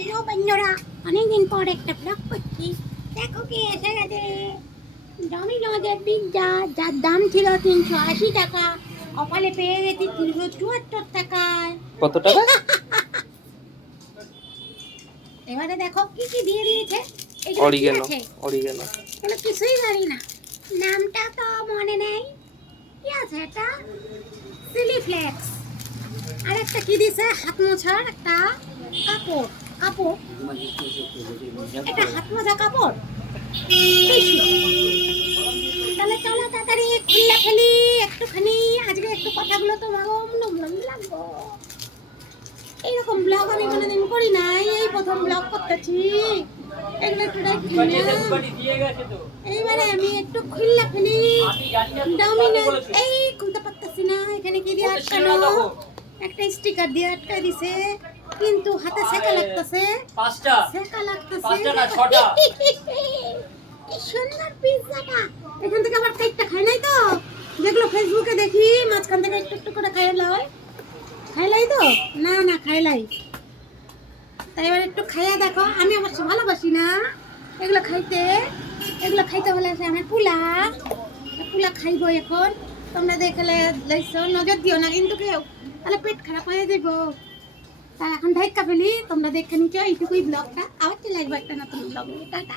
Hello বন্ধুরা, অনেকদিন পর একটা ব্লগ করছি। দেখো কি এসে গেছে, ডমিনোজের পিৎজা, যার দাম ছিল 380 টাকা, কপালে পেয়ে গেছি 374 টাকায়। কত টাকা? এবারে দেখো কি কি দিয়ে দিয়েছে। অরিগেনো। অরিগেনো এগুলো কিছুই জানি না, নামটা তো মনে নেই। কি আছে এটা? Chilli flakes. আর একটা কি দিছে, হাত মোছার একটা কাপড়। কাপড়, এটা হাত মোছা কাপড়। তাহলে চলো তাড়াতাড়ি খুললে ফেলি একটুখানি। আজকে একটু কথাগুলো তো লাগবো। এইরকম ব্লগ আমি কোনোদিন করি নাই, এই প্রথম ব্লগ করতেছি। এগুলো একটু দেখি না। এইবারে আমি একটু খুললে ফেলি। ডমিনোজ, এই খুলতে পারতেছি না। এখানে কি দিয়ে আটকানো? একটা স্টিকার দিয়ে আটকা দিছে, কিন্তু হাতে সেকা লাগতেছে। সেকা লাগতেছে। কি সুন্দর পিৎজাটা। এখান থেকে আবার কেকটা খাই নাই তো, যেগুলো ফেসবুকে দেখি মাঝখান থেকে একটু একটু করে খাইলাই। খাইলাই তো? না না খাইলাই। তাই এবার একটু খাইয়া দেখো। আমি অবশ্য ভালোবাসি না এগুলো খাইতে। এগুলো খাইতে হলে আমি পুলা পুলা খাইবো এখন। তোমরা দেখলে লাইছো, নজর দিও না কিন্তু কেউ, তাহলে পেট খারাপ হয়ে যাব। তাই এখন ঢাইকা ফেলি। তোমরা দেখে নিচ্ছ এইটুকুই ব্লগটা। আবার চলে আসবো একটা নতুন ব্লগ নিয়ে। টাটা।